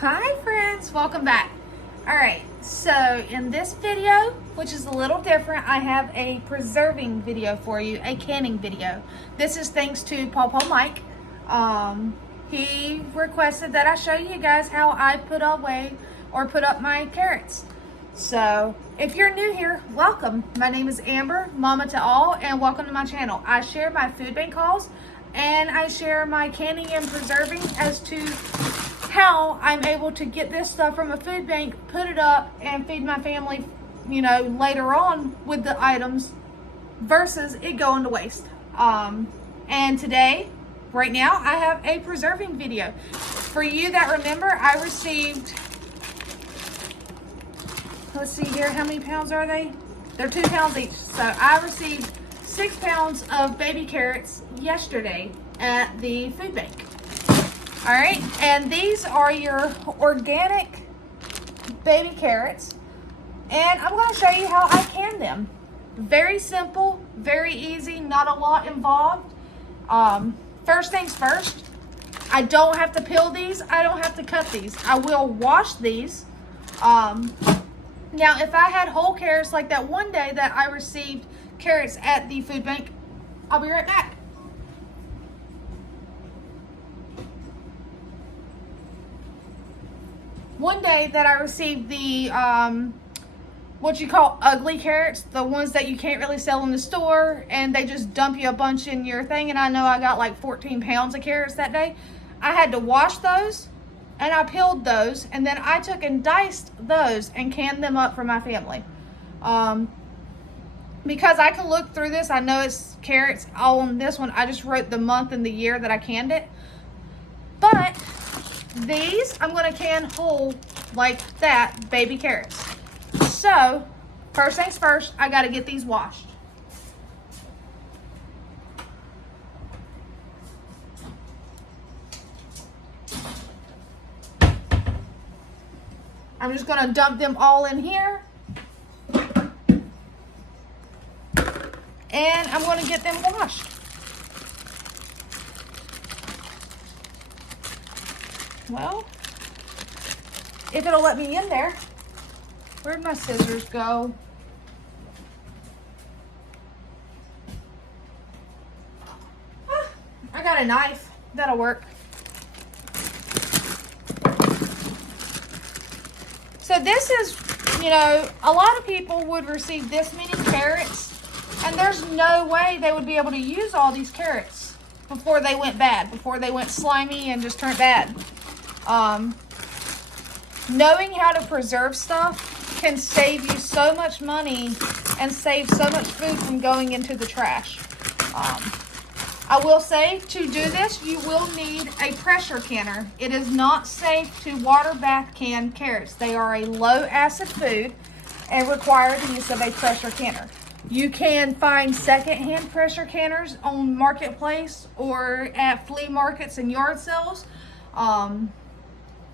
Hi friends, welcome back. Alright, so in this video, which is a little different, I have a preserving video for you, a canning video. This is thanks to Paw Mike. He requested that I show you guys how I put away or put up my carrots. So if you're new here, welcome. My name is Amber, mama to all, and welcome to my channel. I share my food bank hauls and I share my canning and preserving as to how I'm able to get this stuff from a food bank, put it up, and feed my family, later on with the items versus it going to waste. And today, right now, I have a preserving video. For you that remember, I received, let's see here, how many pounds are they? They're 2 pounds each. So I received 6 pounds of baby carrots yesterday at the food bank. All right, and these are your organic baby carrots, and I'm going to show you how I can them. Very simple, very easy, not a lot involved. First things first, I don't have to peel these, I don't have to cut these. I will wash these. Now, if I had whole carrots like that one day that I received carrots at the food bank, I'll be right back. One day that I received the what you call ugly carrots, the ones that you can't really sell in the store, and they just dump you a bunch in your thing, and I know I got like 14 pounds of carrots that day. I had to wash those, and I peeled those, and then I took and diced those and canned them up for my family. Because I can look through this, I know it's carrots all on this one. I just wrote the month and the year that I canned it. But these, I'm going to can whole like that, baby carrots. So, first things first, I got to get these washed. I'm just going to dump them all in here. And I'm going to get them washed. Well, if it'll let me in there. Where'd my scissors go? I got a knife. That'll work. So this is, a lot of people would receive this many carrots, and there's no way they would be able to use all these carrots before they went bad, before they went slimy and just turned bad. Knowing how to preserve stuff can save you so much money and save so much food from going into the trash. I will say, to do this, you will need a pressure canner. It is not safe to water bath can carrots. They are a low acid food and require the use of a pressure canner. You can find secondhand pressure canners on Marketplace or at flea markets and yard sales.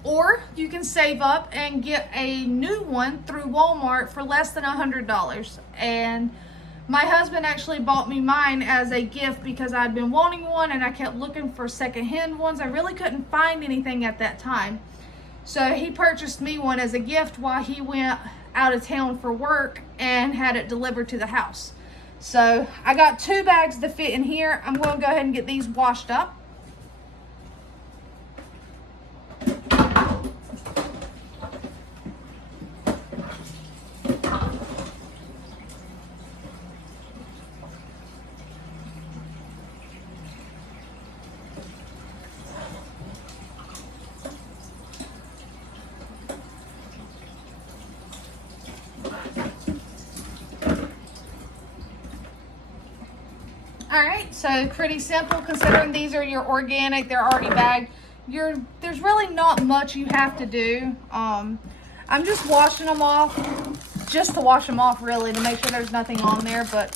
Or you can save up and get a new one through Walmart for less than $100. And my husband actually bought me mine as a gift because I'd been wanting one and I kept looking for secondhand ones. I really couldn't find anything at that time. So he purchased me one as a gift while he went out of town for work and had it delivered to the house. So I got 2 bags to fit in here. I'm going to go ahead and get these washed up. All right, so pretty simple considering these are your organic, they're already bagged. There's really not much you have to do. I'm just washing them off, just to wash them off really, to make sure there's nothing on there, but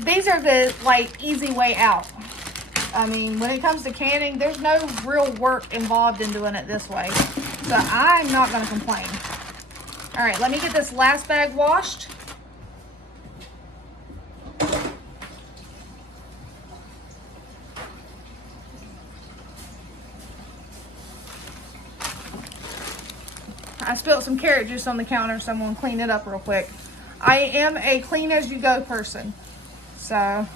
these are the easy way out. I mean, when it comes to canning, there's no real work involved in doing it this way. So I'm not gonna complain. All right, let me get this last bag washed. I spilled some carrot juice on the counter, so I'm going to clean it up real quick. I am a clean as you go person. So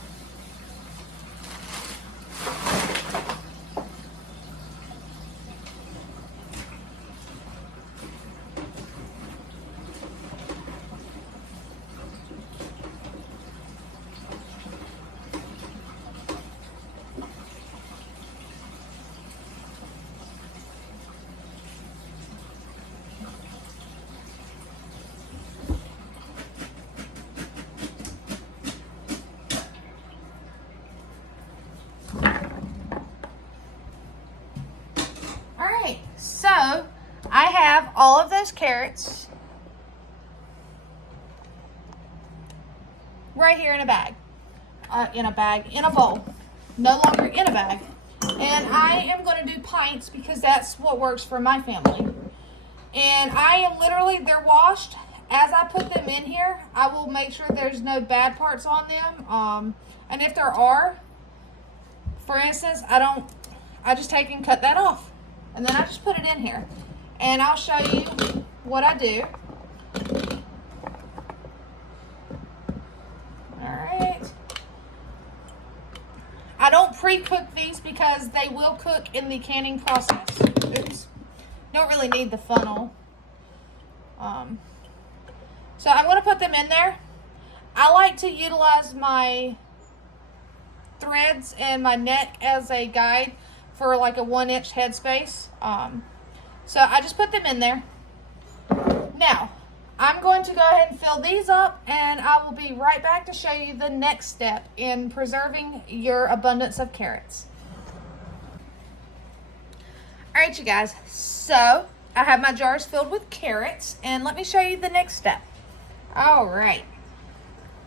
So I have all of those carrots right here in a bag, in a bowl, no longer in a bag. And I am going to do pints because that's what works for my family. And I am literally, they're washed. As I put them in here, I will make sure there's no bad parts on them. And if there are, for instance, I just take and cut that off. And then I just put it in here. And I'll show you what I do. Alright. I don't pre-cook these because they will cook in the canning process. Oops. Don't really need the funnel. So I'm going to put them in there. I like to utilize my threads and my neck as a guide for like a 1-inch headspace. So I just put them in there. Now, I'm going to go ahead and fill these up, and I will be right back to show you the next step in preserving your abundance of carrots. Alright, you guys, so I have my jars filled with carrots, and let me show you the next step. Alright,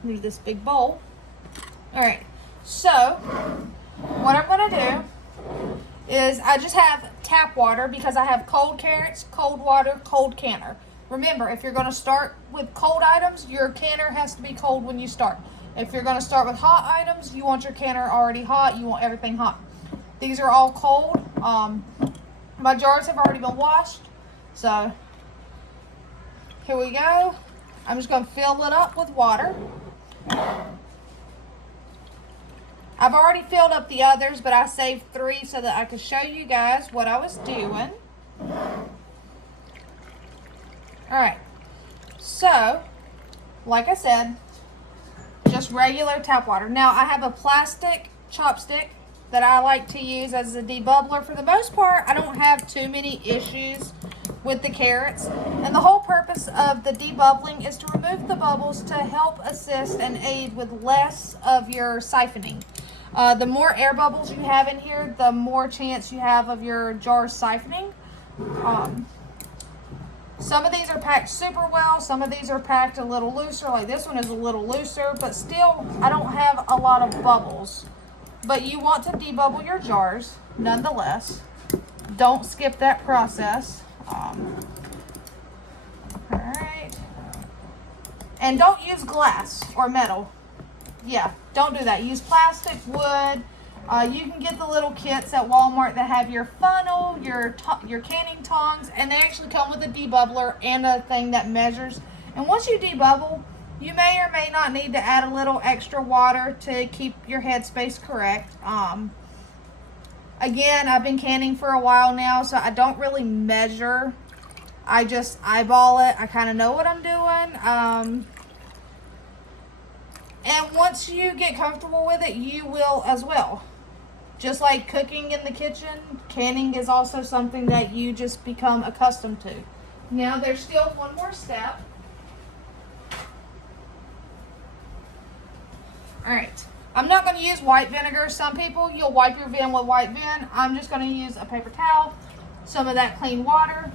need this big bowl. Alright, so what I'm going to do is I just have tap water because I have cold carrots, cold water, cold canner. Remember, if you're going to start with cold items, your canner has to be cold when you start. If you're going to start with hot items, you want your canner already hot. You want everything hot. These are all cold. My jars have already been washed. So, here we go. I'm just going to fill it up with water. I've already filled up the others, but I saved 3 so that I could show you guys what I was doing. Alright, so, like I said, just regular tap water. Now, I have a plastic chopstick that I like to use as a debubbler. For the most part, I don't have too many issues with the carrots. And the whole purpose of the debubbling is to remove the bubbles to help assist and aid with less of your siphoning. The more air bubbles you have in here, the more chance you have of your jar siphoning. Some of these are packed super well. Some of these are packed a little looser. Like this one is a little looser, but still I don't have a lot of bubbles. But you want to debubble your jars nonetheless. Don't skip that process. Alright. And don't use glass or metal. Yeah, don't do that. Use plastic, wood. You can get the little kits at Walmart that have your funnel, your canning tongs, and they actually come with a debubbler and a thing that measures. And once you debubble, you may or may not need to add a little extra water to keep your headspace correct. Again, I've been canning for a while now, so I don't really measure. I just eyeball it. I kind of know what I'm doing. And once you get comfortable with it, you will as well. Just like cooking in the kitchen, canning is also something that you just become accustomed to. Now, there's still one more step. Alright, I'm not going to use white vinegar. Some people, you'll wipe your vin with white vin. I'm just going to use a paper towel, some of that clean water,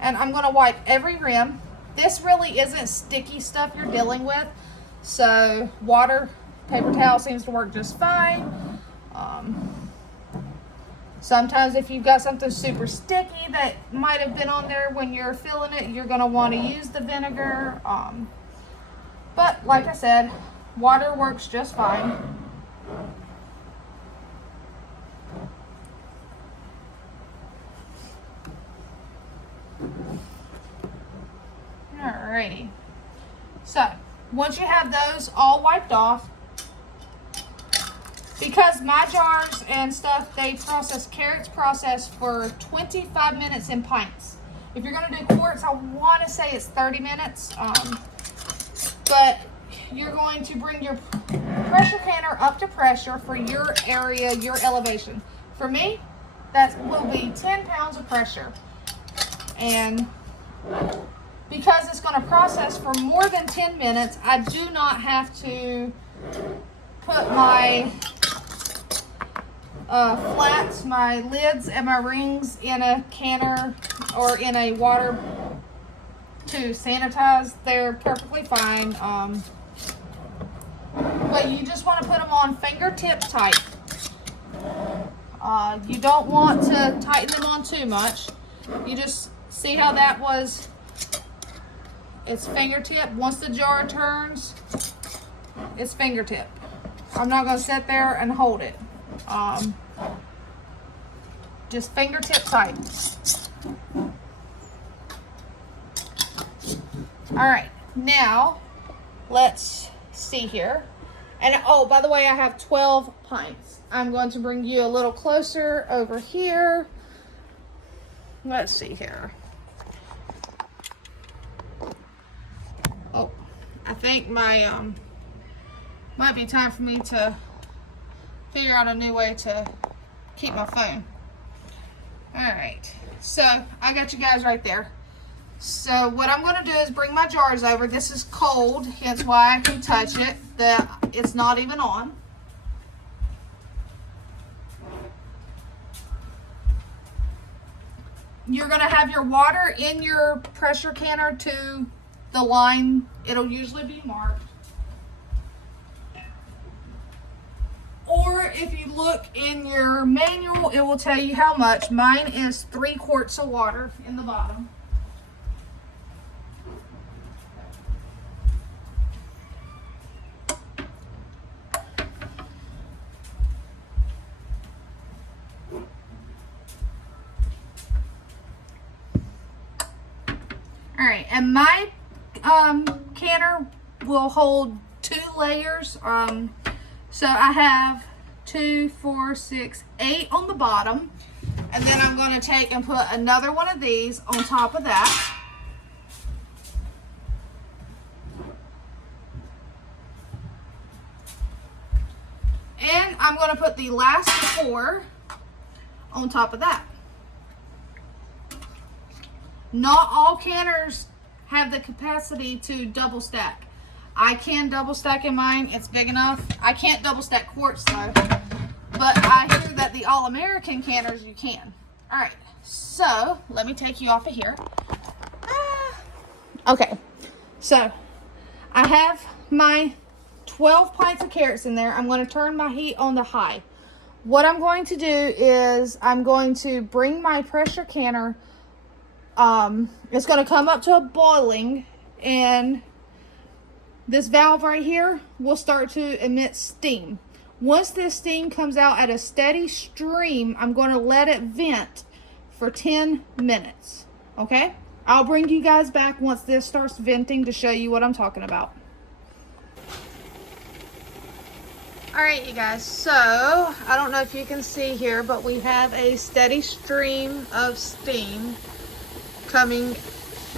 and I'm going to wipe every rim. This really isn't sticky stuff you're dealing with, so water, paper towel seems to work just fine. Sometimes if you've got something super sticky that might have been on there when you're filling it, you're going to want to use the vinegar. But like I said, water works just fine. Alrighty. So, once you have those all wiped off, because my jars and stuff, carrots process for 25 minutes in pints. If you're gonna do quarts, I wanna say it's 30 minutes. But you're going to bring your pressure canner up to pressure for your area, your elevation. For me, that will be 10 pounds of pressure. And because it's going to process for more than 10 minutes, I do not have to put my flats, my lids, and my rings in a canner or in a water to sanitize. They're perfectly fine. But you just want to put them on fingertip tight. You don't want to tighten them on too much. You just see how that was. It's fingertip. Once the jar turns, it's fingertip. I'm not going to sit there and hold it. Just fingertip tight. Alright, now let's see here. And oh, by the way, I have 12 pints. I'm going to bring you a little closer over here. Let's see here. Oh, I think my might be time for me to figure out a new way to keep my phone. Alright, so I got you guys right there. So what I'm going to do is bring my jars over. This is cold, hence why I can touch it. It's not even on. You're going to have your water in your pressure canner to the line. It'll usually be marked. Or if you look in your manual, it will tell you how much. Mine is 3 quarts of water in the bottom. Alright, and my canner will hold 2 layers. So I have 2, 4, 6, 8 on the bottom. And then I'm going to take and put another one of these on top of that. And I'm going to put the last 4 on top of that. Not all canners have the capacity to double stack. I can double stack in mine. It's big enough. I can't double stack quarts though. But I hear that the All-American canners you can. Alright, so let me take you off of here. Okay, so I have my 12 pints of carrots in there. I'm going to turn my heat on the high. What I'm going to do is I'm going to bring my pressure canner. It's going to come up to a boiling, and this valve right here will start to emit steam. Once this steam comes out at a steady stream, I'm going to let it vent for 10 minutes. Okay? I'll bring you guys back once this starts venting to show you what I'm talking about. Alright, you guys, so I don't know if you can see here, but we have a steady stream of steam coming,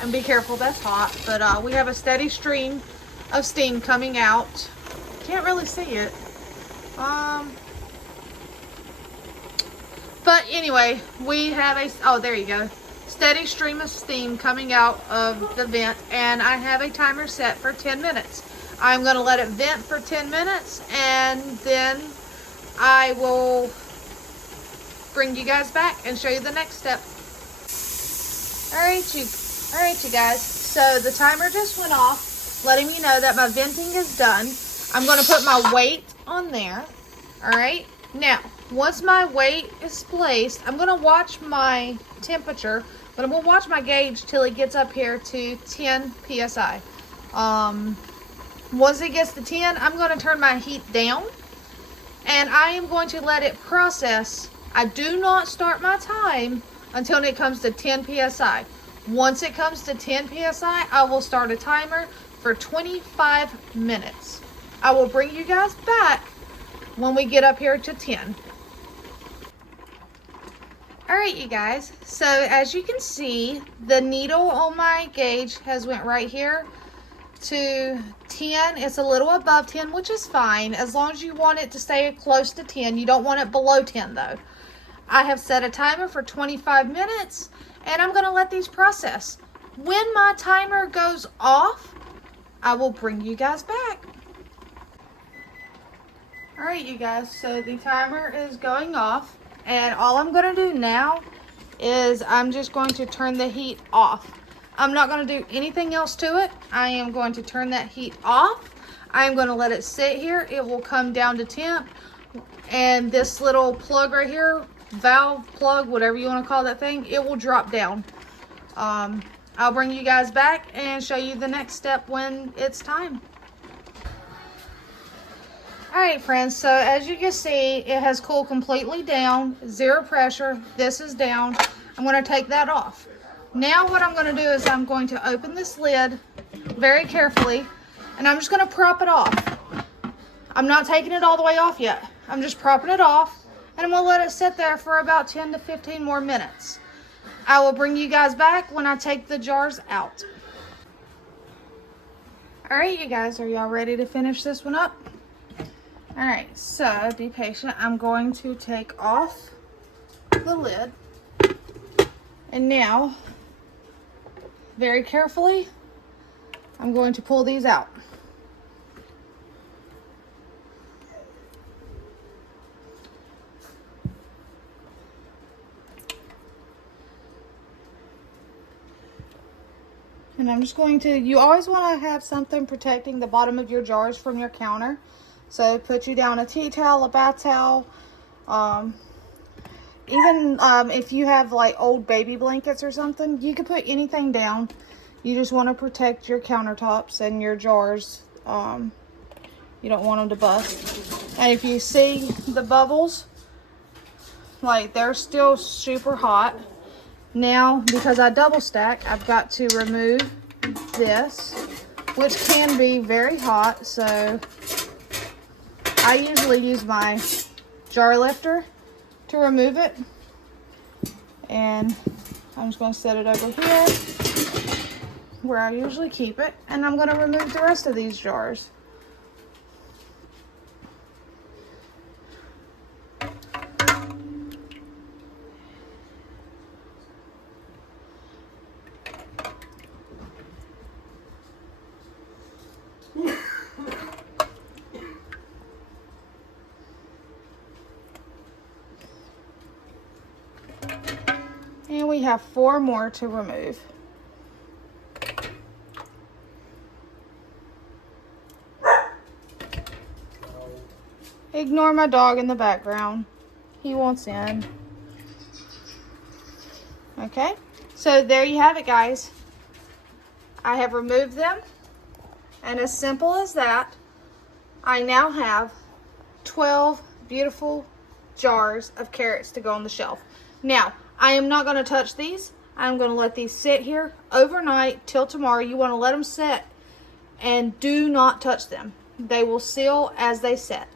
and be careful, that's hot, but we have a steady stream of steam coming out. Can't really see it. But anyway, we have a, oh, there you go, steady stream of steam coming out of the vent, and I have a timer set for 10 minutes. I'm going to let it vent for 10 minutes, and then I will bring you guys back and show you the next step. Alright, you guys, so the timer just went off, letting me know that my venting is done. I'm going to put my weight on there. Alright, now, once my weight is placed, I'm going to watch my temperature, but I'm going to watch my gauge till it gets up here to 10 psi. Once it gets to 10, I'm going to turn my heat down, and I am going to let it process. I do not start my time until it comes to 10 psi. Once it comes to 10 psi, I will start a timer for 25 minutes. I will bring you guys back when we get up here to 10. All right, you guys, so as you can see, the needle on my gauge has went right here to 10. It's a little above 10, which is fine as long as you want it to stay close to 10. You don't want it below 10 though. I have set a timer for 25 minutes and I'm gonna let these process. When my timer goes off, I will bring you guys back. All right, you guys, so the timer is going off. And all I'm gonna do now is I'm just going to turn the heat off. I'm not gonna do anything else to it. I am going to turn that heat off. I'm gonna let it sit here. It will come down to temp. And this little plug right here, valve plug, whatever you wanna call that thing, it will drop down. I'll bring you guys back and show you the next step when it's time. Alright friends, so as you can see, it has cooled completely down, zero pressure. This is down. I'm going to take that off. Now what I'm going to do is I'm going to open this lid very carefully and I'm just going to prop it off. I'm not taking it all the way off yet. I'm just propping it off and I'm going to let it sit there for about 10 to 15 more minutes. I will bring you guys back when I take the jars out. Alright you guys, are y'all ready to finish this one up? Alright, so be patient. I'm going to take off the lid. And now, very carefully, I'm going to pull these out. And I'm just going to, you always want to have something protecting the bottom of your jars from your counter. So put you down a tea towel, a bath towel, even if you have like old baby blankets or something, you can put anything down. You just want to protect your countertops and your jars. You don't want them to bust. And if you see the bubbles, like they're still super hot. Now, because I double stack, I've got to remove this, which can be very hot. So I usually use my jar lifter to remove it. And I'm just going to set it over here where I usually keep it. And I'm going to remove the rest of these jars. And we have 4 more to remove. Ignore my dog in the background. He wants in. Okay, so there you have it, guys. I have removed them. And as simple as that, I now have 12 beautiful jars of carrots to go on the shelf. Now, I am not going to touch these. I'm going to let these sit here overnight till tomorrow. You want to let them sit and do not touch them. They will seal as they set.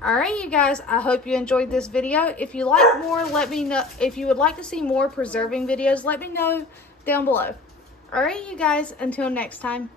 Alright you guys, I hope you enjoyed this video. If you like more, let me know. If you would like to see more preserving videos, let me know down below. Alright you guys, until next time.